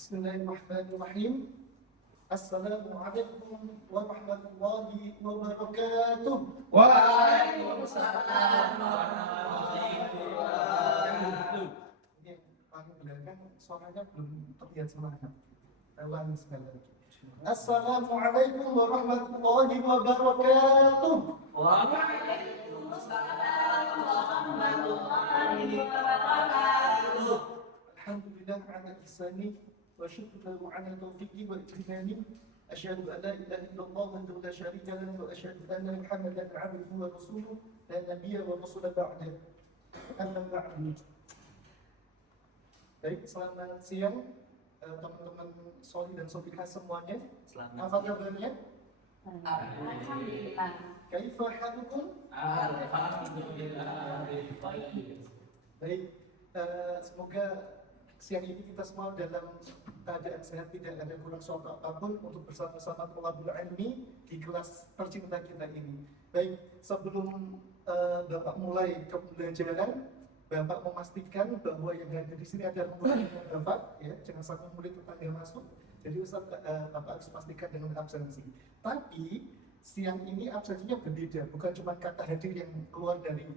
Bismillahirrahmanirrahim. Assalamualaikum warahmatullahi wabarakatuh. Waalaikumsalam warahmatullahi wabarakatuh. Ini paling belakang suaranya belum terlihat semangat. Ulangi sekali lagi. Assalamualaikum warahmatullahi wabarakatuh. Waalaikumsalam warahmatullahi wabarakatuh. Alhamdulillah ala ihsani wa syukru ala taufiqi wa ikrimani. Asyhadu an la ilaha illallah wahdahu la syarika lahu wa asyhadu anna Muhammadan 'abduhu wa rasuluhu la nabiyya wa rasula ba'da. Amma ba'du. Baik, selamat siang teman-teman Sholi dan Shobihah semuanya. Apa kabarnya? Alhamdulillah. Kaifa halukum? Alhamdulillah. Baik, semoga siang ini kita semua dalam keadaan sehat, tidak ada kurang suatu apapun untuk bersama-sama thalabul ilmi di kelas tercinta kita ini. Baik, sebelum Bapak mulai pembelajaran, Bapak memastikan bahwa yang ada di sini ada muridnya Bapak, ya, jangan sampai murid tetangga masuk. Jadi Bapak harus pastikan dengan absensi. Tapi siang ini absensinya berbeda, bukan cuma kata hadir yang keluar dari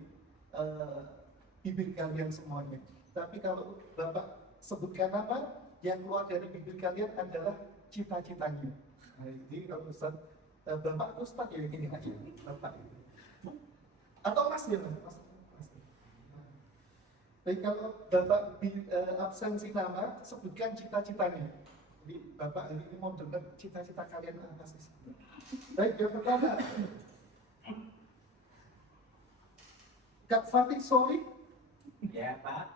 bibir kalian semuanya. Tapi kalau Bapak sebutkan apa, yang keluar dari bibir kalian adalah cita-citanya. Nah, jadi kalau Ustaz, Bapak Ustaz ya ini aja, Bapak itu. Atau Mas ya, Mas. Baik, kalau Bapak absensi nama, sebutkan cita-citanya. Jadi Bapak hari ini mau dengar cita-cita kalian apa sih? Baik, yang pertama, Kak Fatih Sholi. Ya Pak,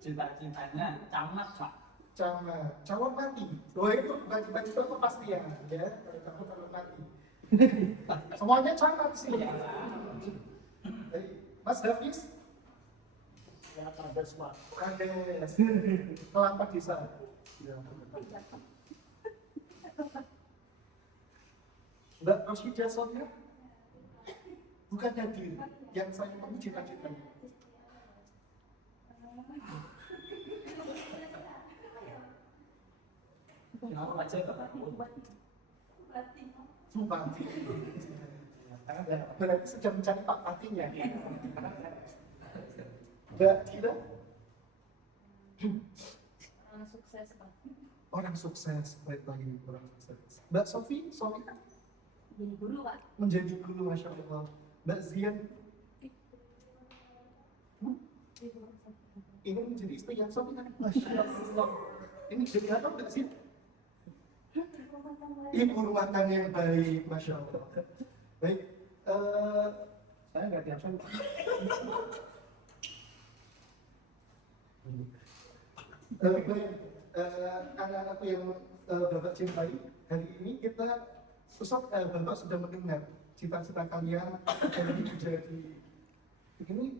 cita-citanya camat Pak. Calon mati. Oh, itu bukan cita-cita kepastian, ya. Kalau calon mati. Semuanya camat sih. Baik, Mas Hafiz. Ya, kades Pak. Kades. Kelapa desa. Mbak Roshidah Sonia. Bukan hadir. Yang saya mau cita-citanya. Kenapa aja Pak? Bupati. Berarti sedang mencari Pak Patinya. Mbak Tira. Orang sukses Pak. Orang sukses, baik lagi orang sukses. Mbak Sofi, Sonia. Jadi guru Pak. Menjadi guru, Masya Allah. Mbak Zian. Ini menjadi istri yang Sonia. Masya Allah. Ini jadi apa Mbak Zian? Ibu rumah tangga yang baik, Masya Allah. Baik, saya nggak diabsen. Baik, anak-anakku yang Bapak cintai, hari ini kita Bapak sudah mendengar cita-cita kalian dari menjadi ini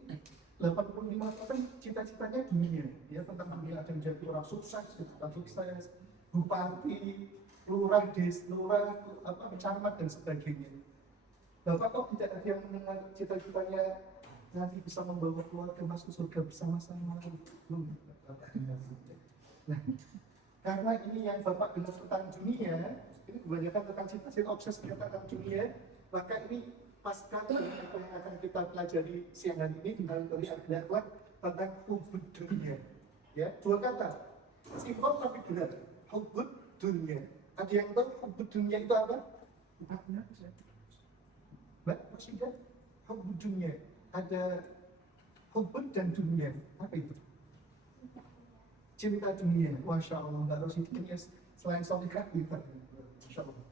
85% cita-citanya dunia, ya, tentang dunia, ada menjadi orang sukses, bupati, lurah, camat dan sebagainya. Bapak kok tidak ada yang mendengar cita-citanya nanti bisa membawa keluarga masuk surga bersama-sama? Nah, karena ini yang Bapak dengar tentang dunia, ini kebanyakan tentang cita-cita obsesi tentang dunia, maka ini pasca apa yang akan kita pelajari siang hari ini dimulai dari akhlak tentang hubud dunia. Ya, dua kata, simpel tapi benar. Hubud dunia. Ada yang tahu hubud dunia itu apa? Mbak Roshidah, hubud dunia. Ada hubud dan dunia. Apa itu? Cinta dunia. Masya Allah, Mbak Roshidah selain solikah bisa. Masya Allah.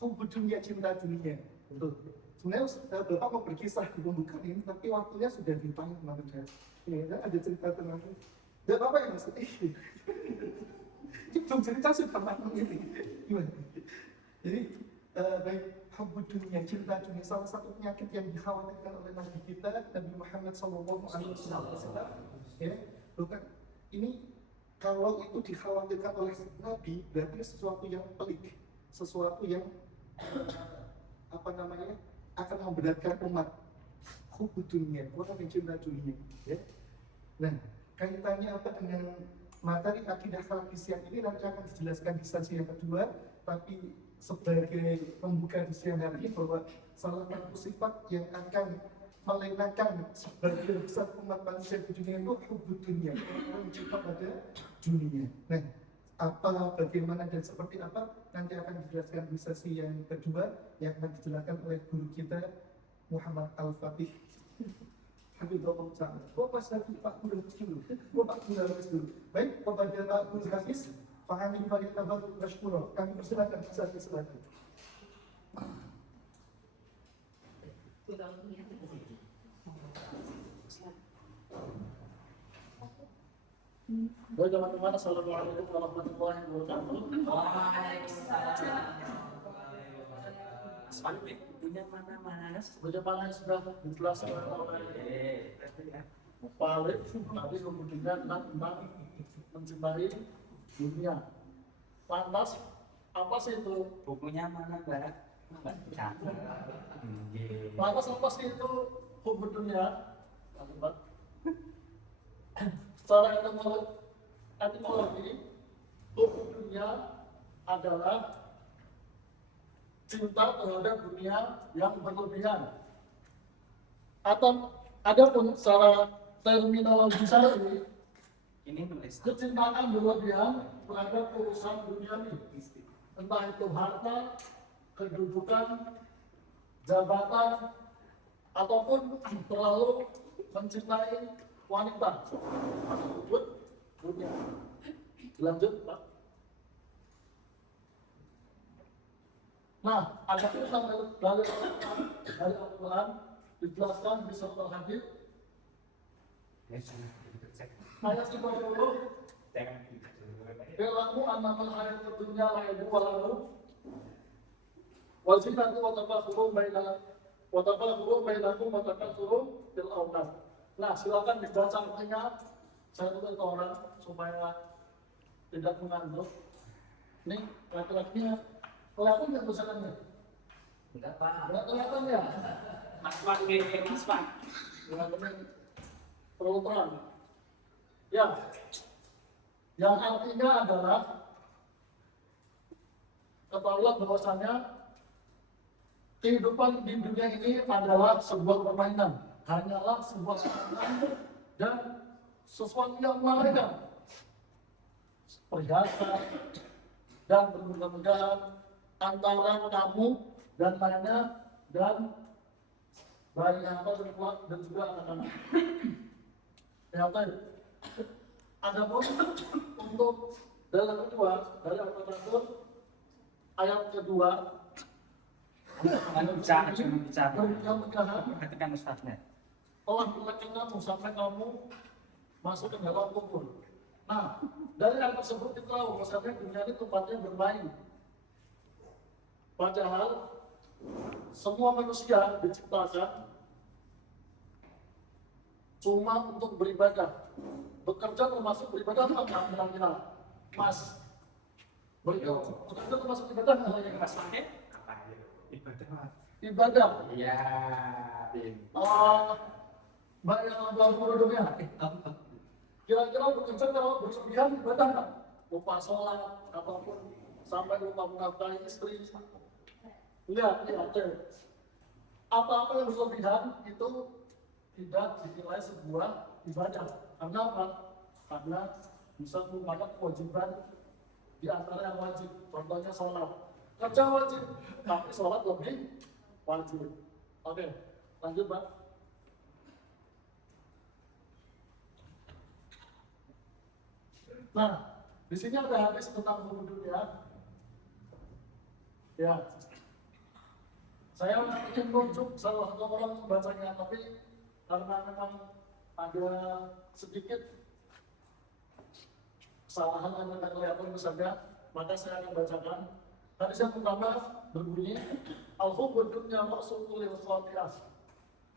Hubud dunia, cinta dunia. Betul. Sebenarnya Bapak mau berkisah di pembukaan ini, tapi waktunya sudah dipanggil kemarin saya. Ya, ada cerita tentang itu. Tidak apa-apa ya Mas? Belum cerita sudah matang ini. Gimana? Jadi, baik, hubud dunia, cinta dunia, salah satu penyakit yang dikhawatirkan oleh Nabi kita, Nabi Muhammad SAW. Ya, bukan. Ini kalau itu dikhawatirkan oleh Nabi, berarti sesuatu yang pelik, sesuatu yang akan memberatkan umat. Hubud dunia, orang yang cinta dunia. Ya. Nah, kaitannya apa dengan materi akidah salafis yang ini nanti akan dijelaskan di sesi yang kedua, tapi sebagai pembuka di siang hari ini bahwa salah satu sifat yang akan melenakan sebagai besar umat manusia di dunia itu hubud dunia, cinta pada dunia. Nah, apa, bagaimana dan seperti apa nanti akan dijelaskan di sesi yang kedua yang akan dijelaskan oleh guru kita Muhammad Al-Fatih. Habis itu sama. Pas lagi Pak Guru dulu. Pak Guru habis dulu. Baik, kepada Pak Guru habis, pahami bagi tafatul mashkura. Kami persilakan, silakan. Baik teman-teman, assalamualaikum warahmatullahi wabarakatuh. Punya mana-mana. Bagaimana yang sudah dijelaskan oleh Pak Alif, tadi kemudian tentang mencintai dunia. Lantas, apa sih itu? Bukunya mana, Mbak? Lantas apa sih itu hubud dunia? Secara etimologi, hubud dunia adalah cinta terhadap dunia yang berlebihan. Atau adapun secara terminologi syar'i, Ini nulis. kecintaan berlebihan terhadap urusan duniawi, entah itu harta, kedudukan, jabatan, ataupun terlalu mencintai wanita. Hubud dunia. Lanjut, Pak. Nah, ada kisah dari Al-Quran dijelaskan di surah Al-Hadid ayat 50. Ilamu annamal hayatud dunya la'ibu wa lahu wa zinatu wa tafakhurun bainakum wa takatsurun fil awlad. Nah, silakan dibaca artinya. Saya tulis ke orang supaya tidak mengantuk. Nih, laki-lakinya kelihatan nggak tulisannya? Enggak, Pak. Nggak kelihatan ya? Mas Pak, Mas Pak. Kelihatan terlalu terang. Ya, yang artinya adalah ketahuilah bahwasanya kehidupan di dunia ini adalah sebuah permainan, hanyalah sebuah permainan dan sesuatu yang melelahkan, perhiasan dan bermudah-mudahan antara kamu dan lainnya dan bayi apa dan juga anak-anak. Ya, ada pun untuk dalam kedua dari Al-Quran ayat kedua Jangan bicara. pernikahan Perhatikan Ustaznya. telah melekat kamu sampai kamu masuk ke dalam kubur. Nah, dari hal tersebut kita tahu bahwasanya dunia ini tempatnya bermain. Padahal semua manusia diciptakan cuma untuk beribadah. Bekerja termasuk beribadah apa? Kira-kira, Mas. Bekerja termasuk ibadah nggak? Mas Pak, apa? Ibadah. Ibadah. Iya. Mbak yang bilang produknya. Kira-kira bekerja kalau berlebihan ibadah nggak? Lupa sholat, apapun, sampai lupa menafkahi istri. Iya, oke. Apa-apa yang berlebihan itu tidak dinilai sebuah ibadah. Karena apa? Karena bisa merupakan kewajiban di antara yang wajib. Contohnya sholat. Kerja wajib, tapi sholat lebih wajib. Oke, lanjut, Pak. Nah, di sini ada hadis tentang hubud dunia. Ya, saya ingin menunjuk salah satu orang membacanya, tapi karena memang ada sedikit kesalahan yang tidak kelihatan saja, maka saya akan bacakan. Hadis yang pertama berbunyi, Al-hubud dunya maqsudul lil khati'ah.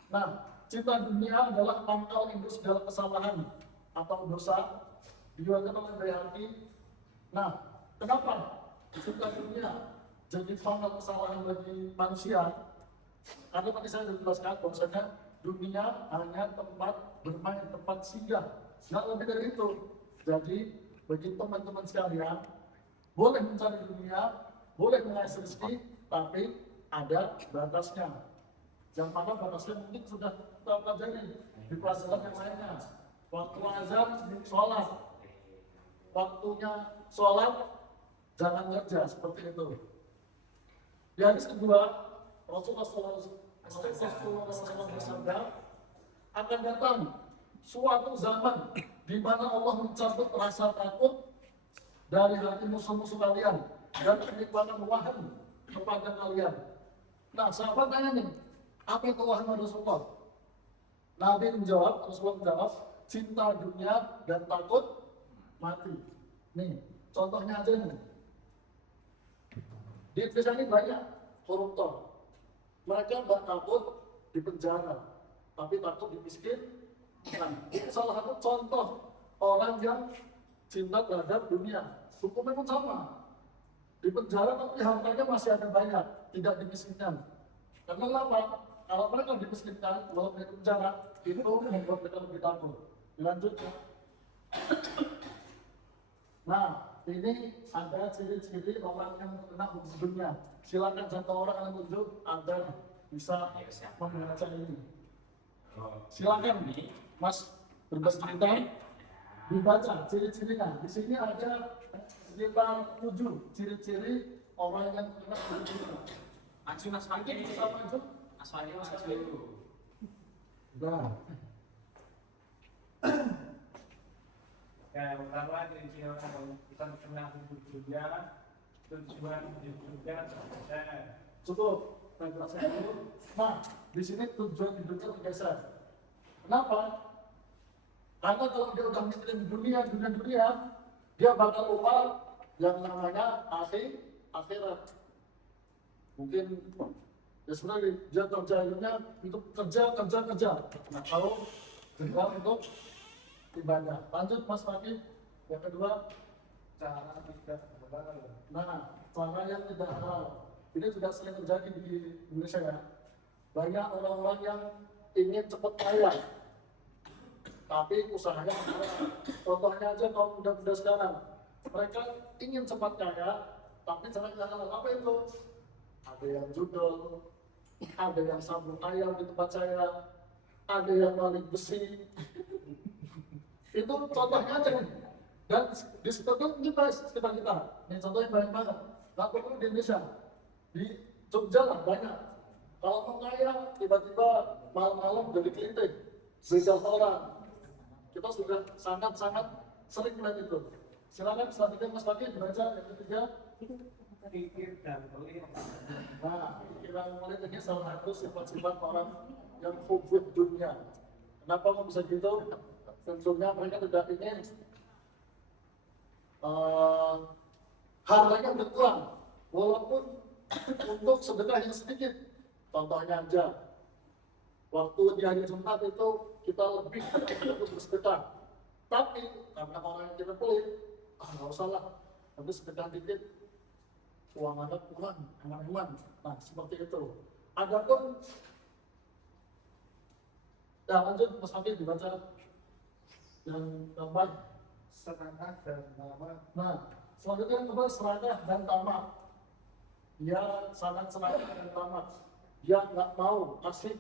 Nah, cinta dunia adalah pangkal induk segala kesalahan atau dosa. Diriwayatkan oleh Baihaqi. Nah, kenapa cinta dunia jadi pangkal kesalahan bagi manusia? Karena tadi saya sudah jelaskan bahwasanya dunia hanya tempat bermain, tempat singgah, nggak lebih dari itu. Jadi bagi teman-teman sekalian, boleh mencari dunia, boleh mengais rezeki, tapi ada batasnya. Yang mana batasnya mungkin sudah kita pelajari di pelajaran yang lainnya. Waktu azan, sholat. Waktunya sholat, jangan kerja seperti itu. Di hadis kedua, Rasulullah SAW bersabda, akan datang suatu zaman di mana Allah mencabut rasa takut dari hati musuh-musuh kalian dan menyebabkan wahyu kepada kalian. Nah, sahabat tanya nih, apa itu wahyu Rasulullah? Nabi menjawab, Rasulullah menjawab, cinta dunia dan takut mati. Nih, contohnya aja nih. Di Indonesia ini banyak koruptor. Mereka nggak takut di penjara, tapi takut dimiskin. Nah, itu salah satu contoh orang yang cinta terhadap dunia. Hukumnya pun sama. Di penjara tapi hartanya masih ada banyak, tidak dimiskinkan. Karena apa? Kalau mereka dimiskinkan, walaupun di penjara, itu membuat mereka lebih takut. Lanjut ya. Nah, ini ada ciri-ciri orang yang kena hukum dunia. Silakan satu orang yang tunjuk agar bisa membaca ini. Silakan, Mas berbagi cerita, dibaca ciri-cirinya. Di sini ada sekitar 7 ciri-ciri orang yang kena hukum dunia. Maju Mas Fakir. Bisa maju? Mas Fakir maju dulu. Nah, Ya, yang pertama ciri-ciri orang yang kita kena hukum dunia, tujuan hidup juga tergeser. cukup. Saya jelaskan dulu. Nah, di sini tujuan hidupnya tergeser. Kenapa? Karena kalau dia udah mikirin dunia, dia bakal lupa yang namanya akhirat. Mungkin ya sebenarnya dia kerja hidupnya untuk kerja. Nah, kalau tinggal untuk ibadah. Lanjut Mas Fakih. Yang kedua, Cara tidak halal. nah, cara yang tidak halal. Ini juga sering terjadi di Indonesia ya. Banyak orang-orang yang ingin cepat kaya, tapi usahanya halal. Contohnya aja kaum muda-muda sekarang, mereka ingin cepat kaya, tapi caranya halal. Apa itu? Ada yang judul, ada yang sambung ayam di tempat saya, ada yang maling besi. Itu contohnya aja nih. Dan di sekitar kita. Ini contohnya banyak banget. Nggak perlu di Indonesia. Di Jogja lah banyak. Kalau mau kaya, tiba-tiba malam-malam jadi kelinting, begal orang. Kita sudah sangat-sangat sering melihat itu. Silakan selanjutnya Mas Fakih dibaca yang ketiga. Pikir dan pelit. Nah, pikiran pelit ini salah satu sifat-sifat orang yang hubub dunia. Kenapa kok bisa gitu? Tentunya mereka tidak ingin hartanya berkurang, walaupun untuk sedekah yang sedikit. Contohnya aja, waktu di hari Jumat itu kita lebih untuk bersedekah. Tapi karena orang yang kita pelit, nggak usah lah, nanti sedekah dikit, uang anak kurang, aman-aman. Nah, seperti itu. Adapun, ya lanjut Mas Fakih dibaca yang keempat. Serangah dan nama. Nah, selanjutnya yang kedua serakah dan tamak. Dia sangat serakah dan tamak. Dia nggak mau kasih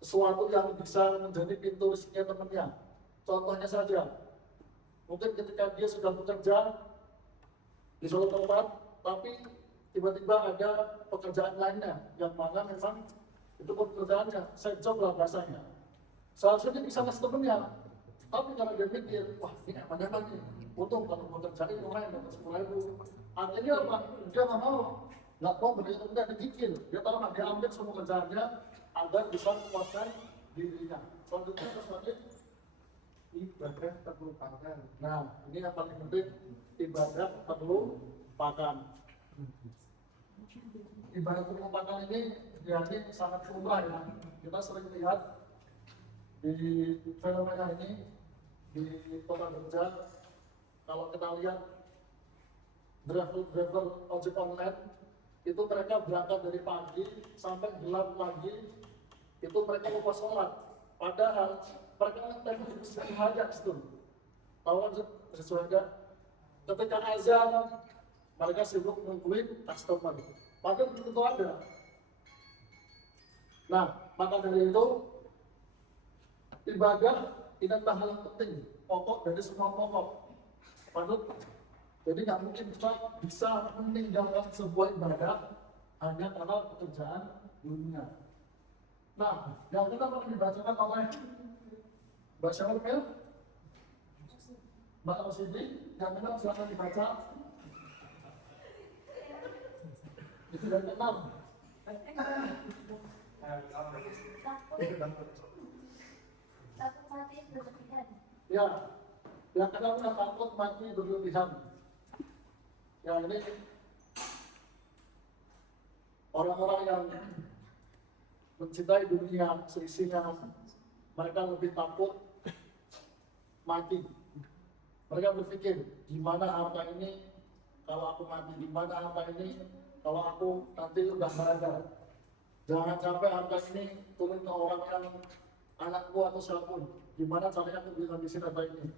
sesuatu yang bisa menjadi pintu rezekinya temannya. Contohnya saja, mungkin ketika dia sudah bekerja di suatu tempat, tapi tiba-tiba ada pekerjaan lainnya yang mana memang itu pekerjaannya side job lah bahasanya. Seharusnya dia bisa kasih temennya. Tapi kalau dia pikir, wah ini apa-apa nih, untung kalau bekerjain lumayan dapat 10.000. Artinya apa? Dia nggak mau beri udah dipikir. Dia tahu nggak dia ambil semua kerjaannya agar bisa memuaskan dirinya. Selanjutnya Mas Fakih, Ibadah terlupakan. nah ini yang paling penting, ibadah perlu pakan. Ibadah terlupakan ini ya ini sangat lumrah ya. Kita sering lihat di fenomena ini di kota Jogja. Kalau kita lihat driver ojek online itu mereka berangkat dari pagi sampai gelap lagi, itu mereka lupa sholat. Padahal mereka ngetem di masjid hajat itu. Tahu sesuainya. Ketika azan, mereka sibuk nungguin customer. Padahal belum tentu ada. Nah, maka dari itu ibadah ini adalah hal yang penting, pokok dari semua pokok. Padahal jadi nggak mungkin kita bisa meninggalkan sebuah ibadah hanya karena pekerjaan dunia. Nah, yang kenapa dibacakan oleh Mbak Syarifil, Mbak Rosidi, yang kenapa silakan dibaca. Itu dari ke-6. Takut mati berlebihan. Ya, yang kenapa takut mati berlebihan. Ya, ini orang-orang yang mencintai dunia seisinya, mereka lebih takut mati. Mereka berpikir, gimana harta ini kalau aku mati, gimana harta ini kalau aku nanti udah nggak ada. Jangan sampai harta ini turun ke orang yang anakku atau siapapun. Gimana caranya aku bisa ngabisin harta ini?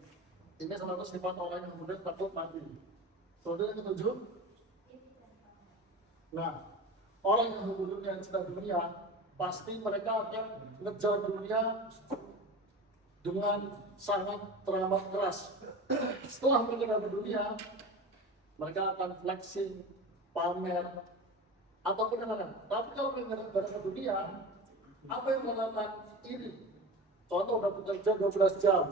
Ini salah satu sifat orang yang kemudian takut mati. Soalnya yang ketujuh, nah, orang yang hubungannya dengan cinta dunia, pasti mereka akan ngejar dunia dengan sangat teramat keras. Setelah mereka dapat dunia, mereka akan flexing, pamer, ataupun yang lain. Tapi kalau mereka dapat dunia, apa yang melakukan iri? Contoh udah bekerja 12 jam,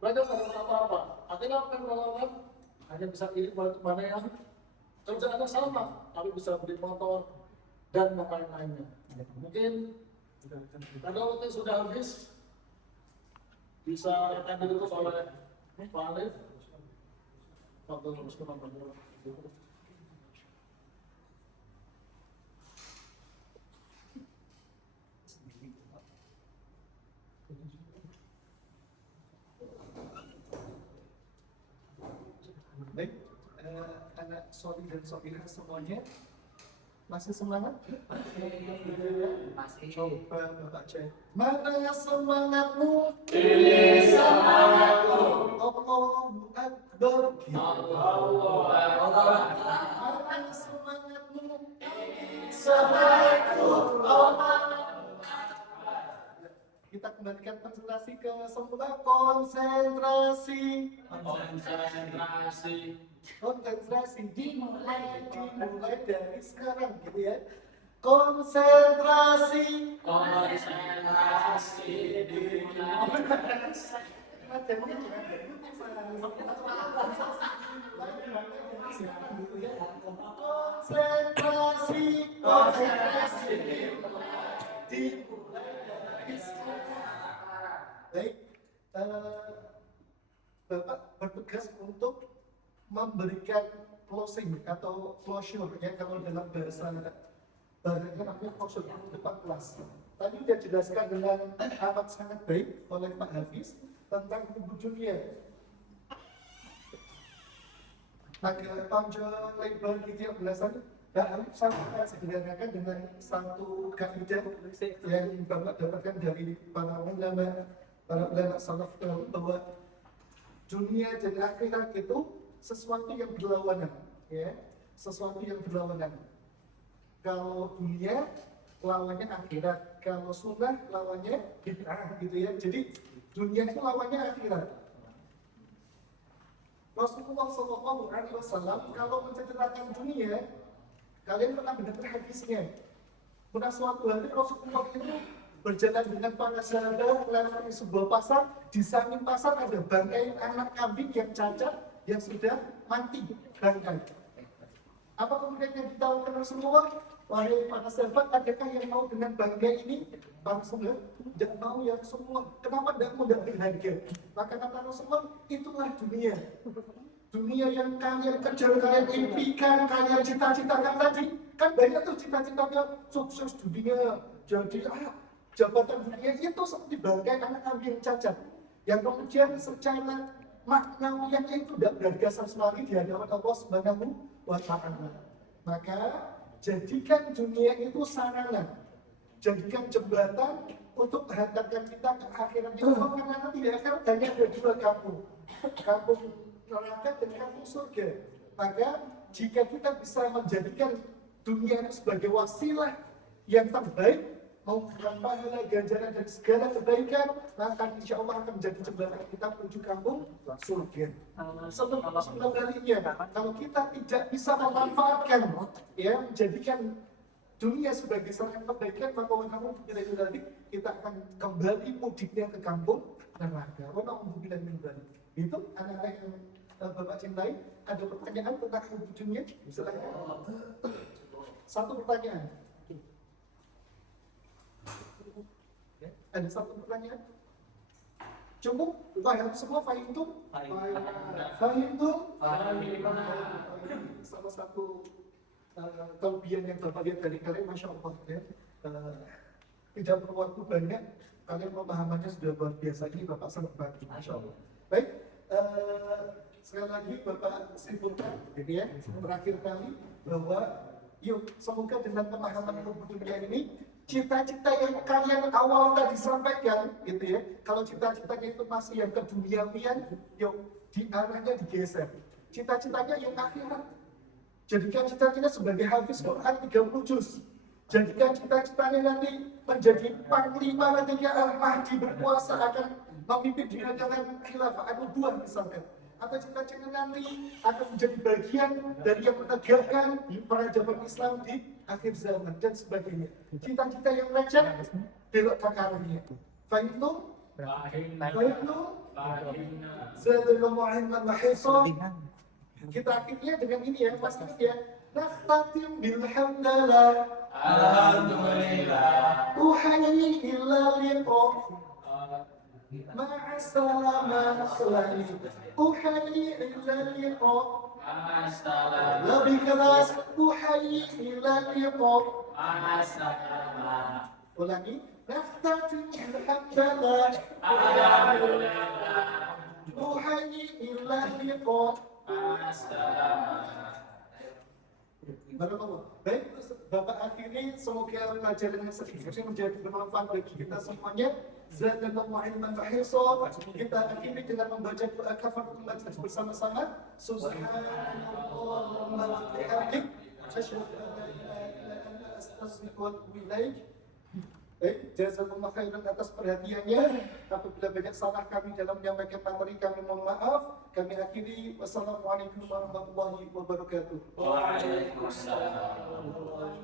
mereka nggak dapat apa-apa. Akhirnya apa yang melakukan? Hanya bisa iri mana yang kerjaannya sama, tapi bisa beli motor dan yang lain-lainnya. Mungkin karena waktu sudah habis, bisa akan ditutup oleh Pak Alif. Waktu terus menonton. Baik, anak Soli dan Sofiha semuanya masih semangat? Masih. Coba Bapak cek. Mana semangatmu? Ini semangatku. Allahu Akbar. Allahu Akbar. Mana semangatmu? Semangatku. Kita kembalikan konsentrasi ke semula. Konsentrasi. Konsentrasi. Konsentrasi dimulai dari sekarang gitu ya. Konsentrasi. Konsentrasi dimulai. Konsentrasi. Konsentrasi dimulai dari sekarang. Baik, Bapak bertugas untuk memberikan closing atau closure ya, kalau dalam bahasa baratnya namanya closure depan kelas. Tadi sudah dijelaskan dengan amat sangat baik oleh Pak Hafiz tentang tubuh dunia. Agak panjang lebar gitu ya penjelasannya. Pak Hafiz sangat sederhanakan dengan satu kaidah yang Bapak dapatkan dari para ulama salaf bahwa dunia dan akhirat itu sesuatu yang berlawanan, ya, sesuatu yang berlawanan. Kalau dunia lawannya akhirat, kalau sunnah lawannya bid'ah, gitu ya. Jadi dunia itu lawannya akhirat. Rasulullah SAW kalau menceritakan dunia, kalian pernah mendengar hadisnya. Pernah suatu hari Rasulullah itu berjalan dengan para sahabat melewati sebuah pasar. Di samping pasar ada bangkai anak kambing yang cacat, yang sudah mati bangkai. Apa kemudian yang ditawarkan Rasulullah? Wahai para sahabat, adakah yang mau dengan bangkai ini? Para sahabat, tidak mau ya Rasulullah. Kenapa tidak mau dan berharga? Maka kata Rasulullah, itulah dunia. Dunia yang kalian kejar, kalian impikan, kalian cita-citakan tadi. Kan banyak tuh cita-citanya sukses dunia, jadi jabatan dunia itu seperti bangkai anak kambing yang cacat. Yang kemudian secara maknawiyahnya itu tidak berharga sama sekali di hadapan Allah Subhanahu wa Ta'ala. Maka jadikan dunia itu sarana, jadikan jembatan untuk hantarkan kita ke akhirat itu karena nanti di akhirat hanya ada dua kampung neraka dan kampung surga. Maka jika kita bisa menjadikan dunia itu sebagai wasilah yang terbaik memberikan pahala ganjaran dan segala kebaikan, maka insya Allah akan menjadi jembatan kita menuju kampung surga. Sebaliknya, kalau kita tidak bisa memanfaatkan, ya, menjadikan dunia sebagai sarana kebaikan, maka kamu nanti kita akan kembali mudiknya ke kampung neraka. Alhamdulillah min dzalik. Itu anak-anak yang Bapak cintai. Ada pertanyaan tentang dunia? Silakan. Satu pertanyaan. Ada satu pertanyaan? Cukup? Paham semua? Fahimtum? Fahimtum? Salah satu kelebihan yang Bapak lihat dari kalian, Masya Allah, ya. Tidak perlu waktu banyak, kalian pemahamannya sudah luar biasa. Ini Bapak sangat bantu, Masya Allah. Baik, sekali lagi Bapak simpulkan, gitu ya, terakhir kali bahwa yuk, semoga dengan pemahaman dunia ini, cita-cita yang kalian awal tadi sampaikan, gitu ya. Kalau cita-citanya itu masih yang keduniawian, yuk di arahnya digeser. Cita-citanya yang akhirat. Jadikan cita-cita sebagai hafiz Quran 30 juz. Jadikan cita-citanya nanti menjadi panglima ketika Al-Mahdi berkuasa akan memimpin di hadapan khilafah nubuwah misalkan. Atau cita-cita nanti akan menjadi bagian dari yang menegakkan peradaban Islam di akhir zaman dan sebagainya. Cita-cita yang lecet belok ke arahnya. Fahimtum? Fahimtum? Sallallahu alaihi wasallam. Kita akhirnya dengan ini ya, Mas ingat ya. Naftatim bilhamdalillah. Alhamdulillah. Tuhayyi illa liqa. Ma'asalama selain uhayyi illa liqa. Assalam. Lebih keras uhayyi illa liqa. Assalam. Ulangi. Naftatim bilhamdalillah. Alhamdulillah. Uhayyi illa liqa. Assalam. Barakallah. Baik, Bapak akhiri, semoga pelajaran yang sedikit ini menjadi bermanfaat bagi kita semuanya. Zadanallahu ilman wa hifdza. Kita akhiri dengan membaca doa kafaratul majlis bersama-sama. Subhanallahumma wa bihamdik, asyhadu an la ilaha illa anta, astaghfiruka wa atubu ilaik. Baik, jazakumullah khairan atas perhatiannya. Apabila banyak salah kami dalam menyampaikan materi, kami mohon maaf. Kami akhiri. Wassalamualaikum warahmatullahi wabarakatuh. Waalaikumsalam.